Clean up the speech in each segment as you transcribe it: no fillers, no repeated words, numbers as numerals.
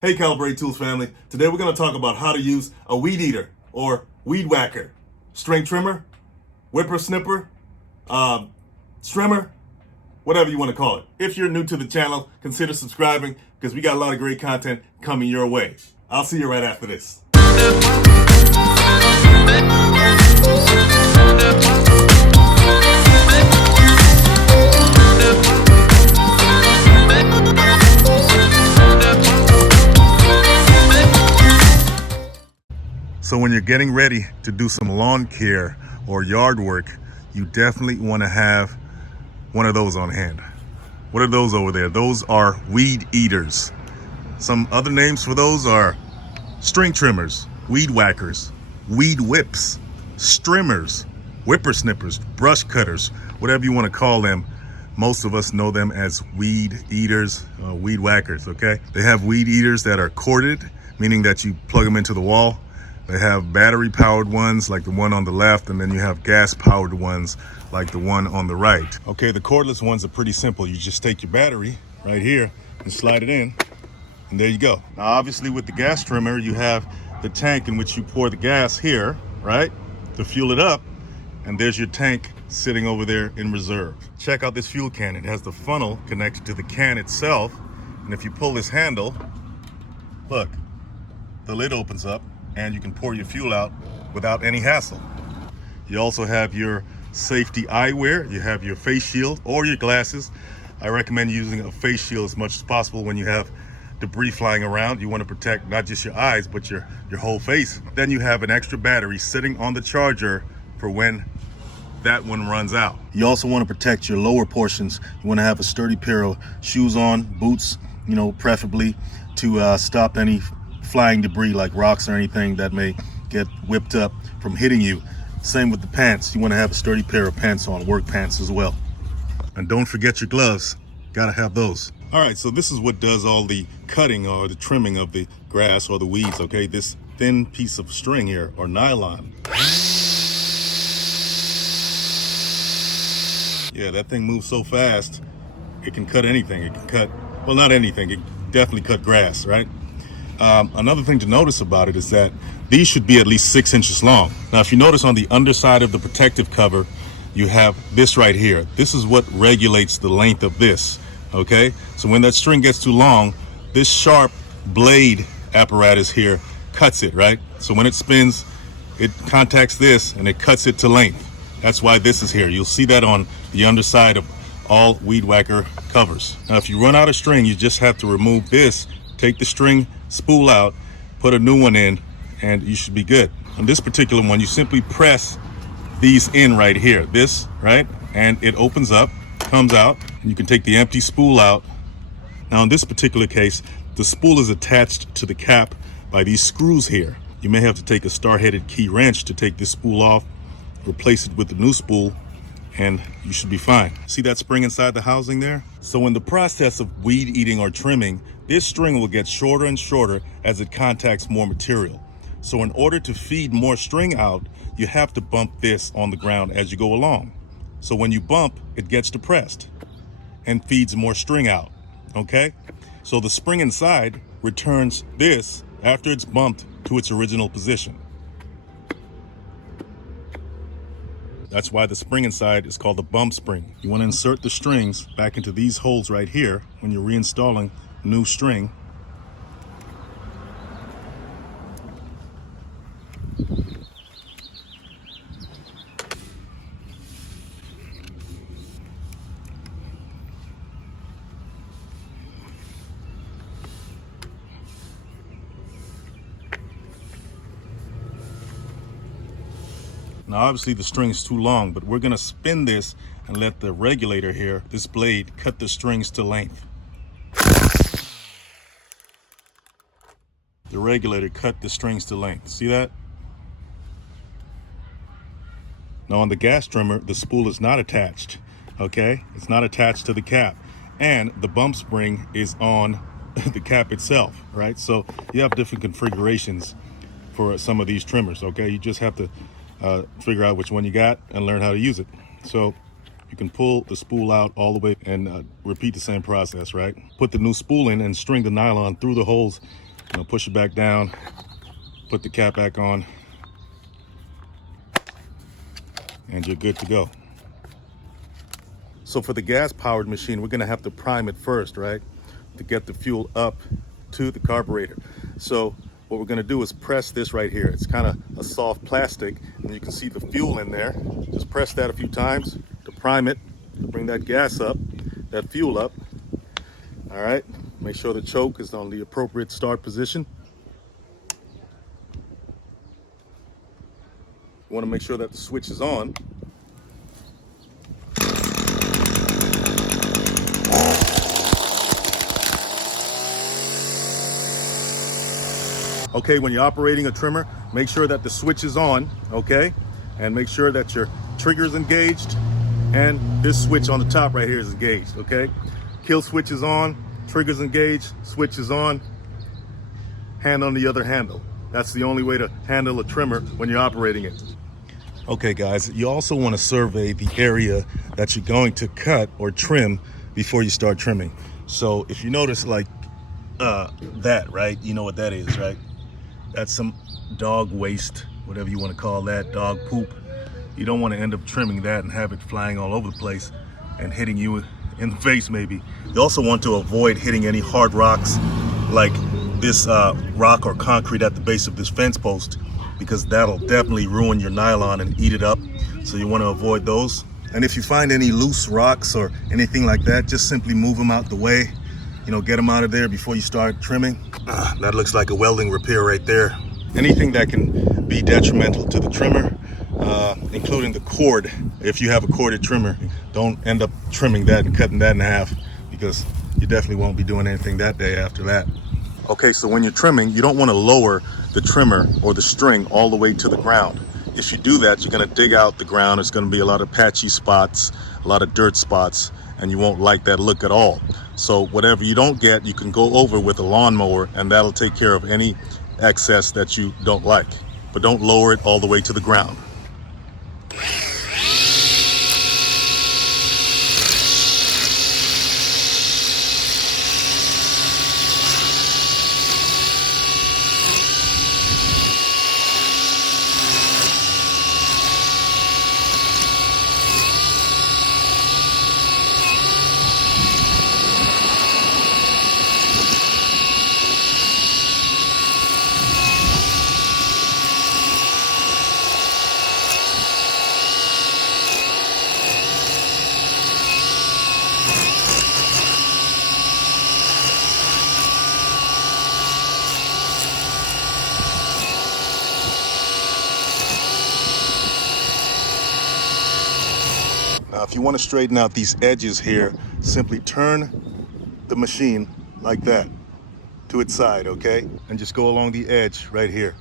Hey Calibrate Tools family, today we're going to talk about how to use a weed eater or weed whacker, string trimmer, whippersnipper, strimmer, whatever you want to call it. If you're new to the channel, consider subscribing because we got a lot of great content coming your way. I'll see you right after this. So when you're getting ready to do some lawn care or yard work, you definitely want to have one of those on hand. What are those over there? Those are weed eaters. Some other names for those are string trimmers, weed whackers, weed whips, strimmers, whippersnippers, brush cutters, whatever you want to call them. Most of us know them as weed eaters, weed whackers, okay? They have weed eaters that are corded, meaning that you plug them into the wall. They have battery-powered ones like the one on the left, and then you have gas-powered ones like the one on the right. Okay, the cordless ones are pretty simple. You just take your battery right here and slide it in, and there you go. Now, obviously, with the gas trimmer, you have the tank in which you pour the gas here, right, to fuel it up, and there's your tank sitting over there in reserve. Check out this fuel can. It has the funnel connected to the can itself, and if you pull this handle, look, the lid opens up, and you can pour your fuel out without any hassle. You also have your safety eyewear, you have your face shield or your glasses. I recommend using a face shield as much as possible when you have debris flying around. You want to protect not just your eyes, but your whole face. Then you have an extra battery sitting on the charger for when that one runs out. You also want to protect your lower portions. You want to have a sturdy pair of shoes on, boots, preferably to stop any flying debris like rocks or anything that may get whipped up from hitting you. Same with the pants. You want to have a sturdy pair of pants on, work pants as well. And don't forget your gloves. Gotta have those. All right, so this is what does all the cutting or the trimming of the grass or the weeds, okay? This thin piece of string here, or nylon. Yeah, that thing moves so fast, it can cut anything. It can cut, well, not anything, it can definitely cut grass, right? Another thing to notice about it is that these should be at least 6 inches long. Now, if you notice on the underside of the protective cover, you have this right here. This is what regulates the length of this, okay? So when that string gets too long, this sharp blade apparatus here cuts it, right? So when it spins, it contacts this and it cuts it to length. That's why this is here. You'll see that on the underside of all weed whacker covers. Now, if you run out of string, you just have to remove this, take the string spool out, put a new one in, and you should be good. On this particular one, you simply press these in right here, this, right? And it opens up, comes out, and you can take the empty spool out. Now, in this particular case, the spool is attached to the cap by these screws here. You may have to take a star-headed key wrench to take this spool off, replace it with the new spool, and you should be fine. See that spring inside the housing there? So in the process of weed eating or trimming, this string will get shorter and shorter as it contacts more material. So in order to feed more string out, you have to bump this on the ground as you go along. So when you bump, it gets depressed and feeds more string out, okay? So the spring inside returns this after it's bumped to its original position. That's why the spring inside is called the bump spring. You want to insert the strings back into these holes right here when you're reinstalling new string. Now, obviously the string is too long, but we're gonna spin this and let the regulator here, this blade, cut the strings to length. The regulator cut the strings to length. See that? Now on the gas trimmer, the spool is not attached, okay? It's not attached to the cap. And the bump spring is on the cap itself, right? So you have different configurations for some of these trimmers, okay? You just have to figure out which one you got and learn how to use it. So you can pull the spool out all the way and repeat the same process, right? Put the new spool in and string the nylon through the holes Push it back down, put the cap back on, and you're good to go. So for the gas-powered machine, we're gonna have to prime it first, right? To get the fuel up to the carburetor. So what we're gonna do is press this right here. It's kind of a soft plastic, and you can see the fuel in there. Just press that a few times to prime it, to bring that gas up, that fuel up. All right, make sure the choke is on the appropriate start position. You wanna make sure that the switch is on. Okay, when you're operating a trimmer, make sure that the switch is on, okay? And make sure that your trigger is engaged and this switch on the top right here is engaged, okay? Kill switch is on, trigger's engaged, switch is on, hand on the other handle. That's the only way to handle a trimmer when you're operating it. Okay guys, you also want to survey the area that you're going to cut or trim before you start trimming. So if you notice like that, right? You know what that is, right? That's some dog waste, whatever you want to call that, dog poop. You don't want to end up trimming that and have it flying all over the place and hitting you in the face maybe. You also want to avoid hitting any hard rocks like this rock or concrete at the base of this fence post, because that'll definitely ruin your nylon and eat it up. So you want to avoid those. And if you find any loose rocks or anything like that, just simply move them out the way. Get them out of there before you start trimming. That looks like a welding repair right there. Anything that can be detrimental to the trimmer, including the cord. If you have a corded trimmer, don't end up trimming that and cutting that in half, because you definitely won't be doing anything that day after that. Okay, so when you're trimming, you don't want to lower the trimmer or the string all the way to the ground. If you do that, you're going to dig out the ground. It's going to be a lot of patchy spots, a lot of dirt spots, and you won't like that look at all. So whatever you don't get, you can go over with a lawnmower, and that'll take care of any excess that you don't like. But don't lower it all the way to the ground. Now, if you want to straighten out these edges here, simply turn the machine like that to its side, okay? And just go along the edge right here.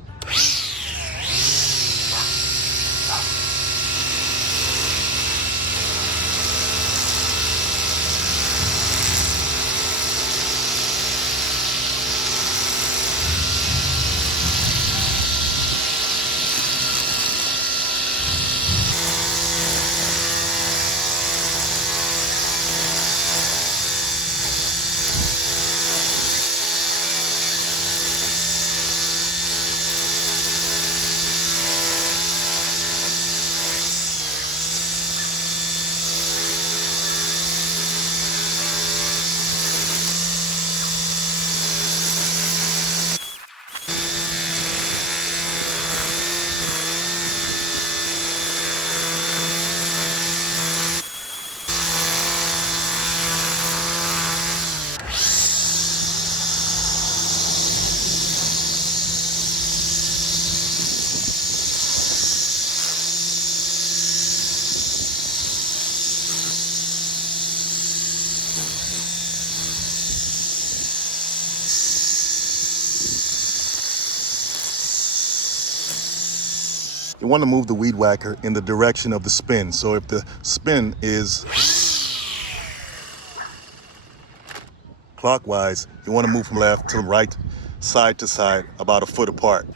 You want to move the weed whacker in the direction of the spin. So if the spin is clockwise, you want to move from left to right, side to side, about a foot apart.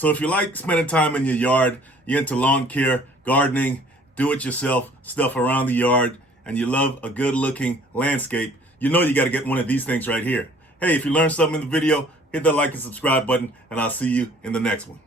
So if you like spending time in your yard, you're into lawn care, gardening, do-it-yourself stuff around the yard, and you love a good-looking landscape, you know you got to get one of these things right here. Hey, if you learned something in the video, hit that like and subscribe button, and I'll see you in the next one.